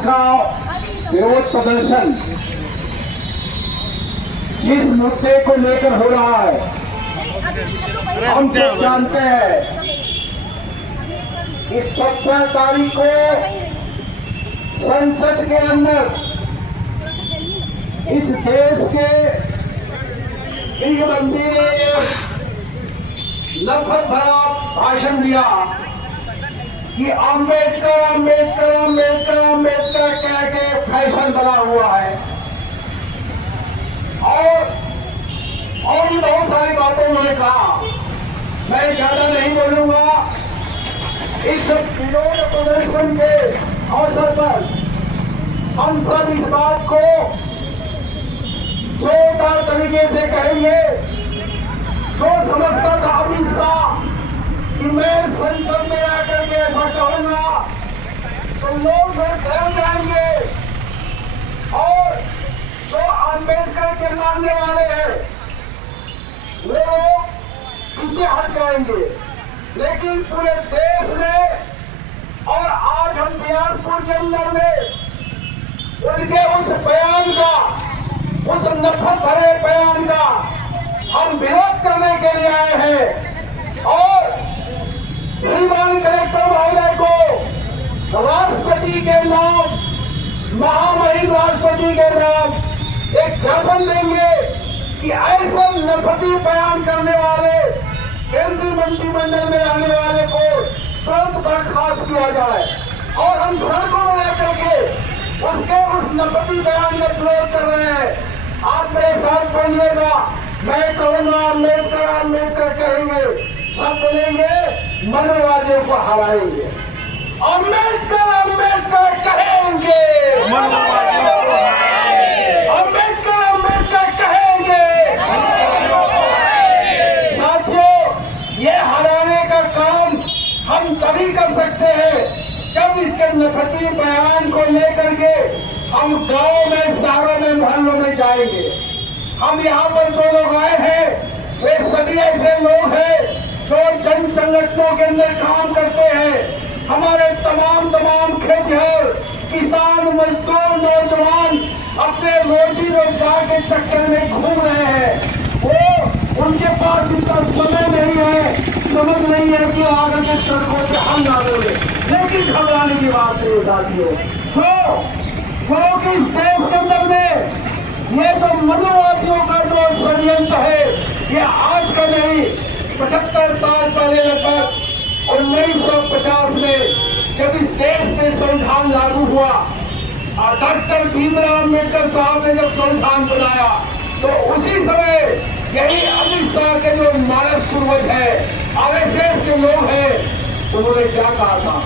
का विरोध प्रदर्शन जिस मुद्दे को लेकर हो रहा है, हम सब जानते हैं कि 17 तारीख को संसद के अंदर इस देश के गृहमंत्री ने नफरत भरा भाषण दिया कि अंबेडकर अंबेडकर अंबेडकर अंबेडकर कह के फैशन बना हुआ है और भी बहुत सारी बातें उन्होंने कहा। मैं ज्यादा नहीं बोलूंगा। इस विरोध प्रदर्शन के अवसर पर हम सब इस बात को जोरदार तरीके से कहेंगे। जो समझता था अमित शाह कि मैं संसद में आकर के ऐसा कहूंगा तो लोग फिर सहम जाएंगे, और जो अंबेडकर के मानने वाले हैं वो पीछे हट जाएंगे। लेकिन पूरे देश में और आज हम बिहारपुर के अंदर में उनके उस बयान का, उस नफरत भरे बयान का हम विरोध करने के लिए आए हैं। और श्रीमान कलेक्टर महोदय को राष्ट्रपति के नाम, महामहिम राष्ट्रपति के नाम एक ज्ञापन देंगे कि ऐसे नफरती बयान करने वाले केंद्रीय मंत्रिमंडल में रहने वाले को तुरंत बर्खास्त किया जाए। और हम सड़कों में लेकर के उसके उस नफरती बयान का विरोध कर रहे हैं। आप मेरे साथ बोलिएगा, मैं कहूंगा अम्बेडकर अम्बेडकर कहेंगे, सब बोलेंगे, मनोवादियों को हराएंगे। अम्बेडकर अम्बेडकर कहेंगे, अम्बेडकर अम्बेडकर कहेंगे। साथियों, ये हराने का काम हम तभी कर सकते हैं जब इसके नफरती बयान को लेकर के हम गांव में, शहरों में, मोहल्लों में जाएंगे। हम यहाँ पर जो लोग आए हैं वे सभी ऐसे लोग हैं जो जन संगठनों के अंदर काम करते हैं। हमारे तमाम खेतिहर, किसान, मजदूर, नौजवान अपने रोजी रोजगार के चक्कर में घूम रहे हैं। वो उनके पास इतना समय नहीं है, समझ नहीं है कि आगे के सड़कों पे हम ना बोले। लेकिन घबराने की बात है साथियों, क्योंकि देश के अंदर में ये जो मनुवादियों का जो षड्यंत्र है, ये आज का नहीं, 75 साल पहले लगभग 1950 में जब इस देश में संविधान लागू हुआ और डॉक्टर भीमराव अम्बेडकर साहब ने जब संविधान बनाया, तो उसी समय यही अमित शाह के जो मानव पूर्वज है, आरएसएस के लोग हैं, उन्होंने क्या कहा था?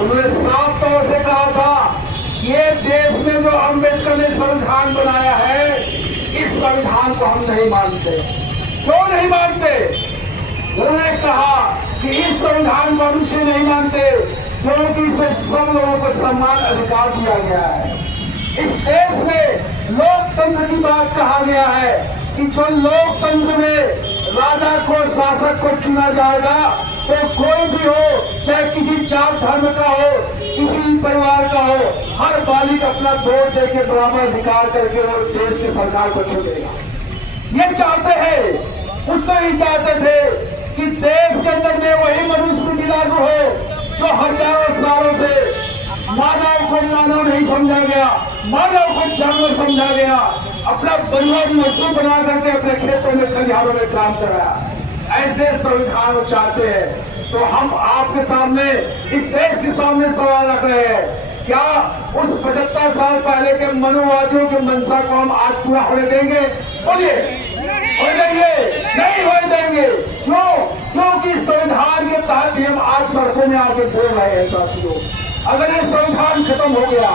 उन्होंने साफ तौर से कहा था ये देश में जो अम्बेडकर ने संविधान बनाया है, इस संविधान को हम नहीं मानते। क्यों नहीं मानते? उन्होंने कहा कि इस संविधान को हम इसलिए नहीं मानते क्योंकि इसमें सब लोगों को समान अधिकार दिया गया है। इस देश में लोकतंत्र की बात कहा गया है कि जो लोकतंत्र में राजा को, शासक को चुना जाएगा, तो कोई भी हो, चाहे किसी जात धर्म का हो, किसी परिवार का हो, हर बालिक अपना वोट देके बराबर अधिकार करके वो देश की सरकार को चुनेगा। ये चाहते हैं, उससे ही चाहते थे कि देश के अंदर में वही मनुस्मृति लागू हो जो हजारों सालों से मानव को मानव नहीं समझा गया, मानव को जानवर समझा गया, अपना परिवार मजदूर बना करके अपने खेतों में, खलिहानों में काम कराया। ऐसे संविधान चाहते हैं। तो हम आपके सामने, इस देश के सामने सवाल रख रहे हैं, क्या उस 75 साल पहले के मनुवादियों के मंशा को हम आज पूरा होने देंगे? बोलिए, होने देंगे? नहीं होने देंगे। क्यों? क्योंकि संविधान के तहत ही हम आज सड़कों में आके बोल रहे हैं साथियों। अगर ये संविधान खत्म हो गया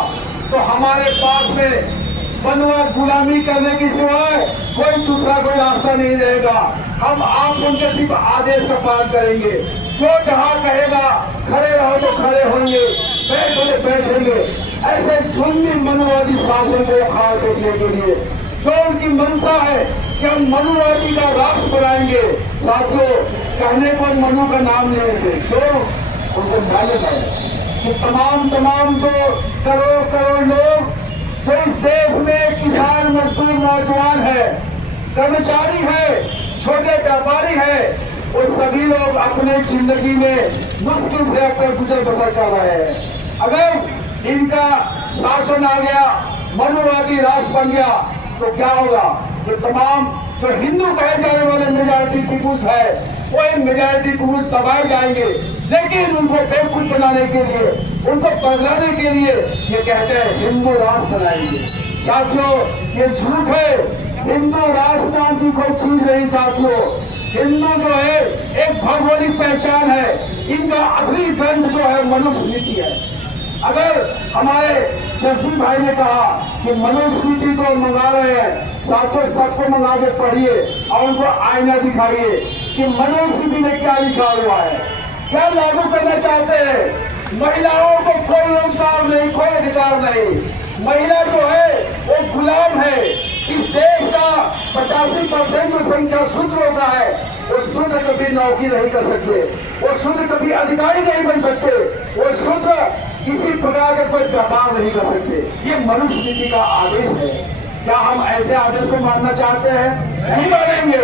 तो हमारे पास में बनवा गुलामी करने की सिवाय कोई दूसरा कोई रास्ता नहीं रहेगा। हम आप उनके सिर्फ आदेश का पालन करेंगे। जो जहाँ कहेगा खड़े रहो तो खड़े होंगे, बैठो तो बैठेंगे। ऐसे झुंडी मनवादी शासन को उखाड़ देखने के लिए जो उनकी मंशा है कि हम मनुवादी का राष्ट्र बनाएंगे। साथियों, कहने को मनु का नाम नहीं लेते, क्यों? उनको मालूम है कि तमाम जो करोड़ लोग जो इस देश में किसान, मजदूर, नौजवान है, कर्मचारी है, छोटे व्यापारी है, वो सभी लोग अपने जिंदगी में मुश्किल से अपने गुजर बसर कर रहे हैं। अगर इनका शासन आ गया, मनुवादी राष्ट्र बन गया, तो क्या होगा? ये तमाम जो हिंदू कहे जाने वाले मेजॉरिटी पीपुल्स है, वो इन मेजॉरिटी पीपुल्स दबाए जाएंगे। लेकिन उनको बेवकूफ बनाने के लिए, उनको पगलाने के लिए ये कहते हैं हिंदू राष्ट्र बनाएंगे। साथियों, ये झूठ है। हिंदू राष्ट्र नाम की कोई चीज नहीं साथियों। हिंदू जो है एक भौगोलिक पहचान है। इनका असली ग्रंथ जो है मनुस्मृति है। अगर हमारे जसवीर भाई ने कहा कि मनुस्मृति को मंगा रहे हैं, साथियों सबको मंगा के पढ़िए और उनको आईना दिखाइए कि मनुस्मृति में क्या लिखा हुआ है, क्या लागू करना चाहते हैं। महिलाओं को कोई रोजगार नहीं, कोई अधिकार नहीं। महिला जो है वो गुलाम है। इस देश का 85% जो संख्या शूद्र होता है, वो शूद्र कभी नौकरी नहीं कर सकते, वो शूद्र कभी अधिकारी नहीं बन सकते, वो शूद्र किसी प्रकार का कोई व्यापार नहीं कर सकते। ये मनुस्मृति का आदेश है। क्या हम ऐसे आदेश को मानना चाहते हैं? नहीं मानेंगे।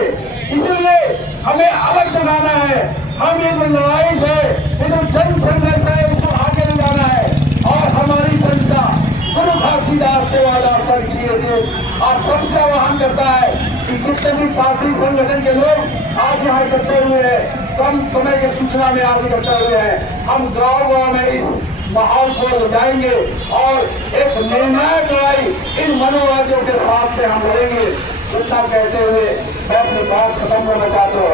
इसलिए हमें अलग जगाना है। हम ये जो लड़ाई है, ये जो जन संघर्ष है, उसको आगे ले जाना है। और हमारी संस्था गुरु घासीदास सेवादार संघ से आप सबसे आह्वान करता है कि जितने भी साथी संगठन के लोग आज यहाँ इकट्ठे हुए हैं, कम समय के सूचना में आज इकट्ठे हुए हैं, हम गाँव में इस माहौल को ले जाएंगे और एक निर्णायक लड़ाई इन मनोवादियों के साथ में हम लड़ेंगे। इतना कहते हुए मैं अपनी बात खत्म करना चाहता हूँ।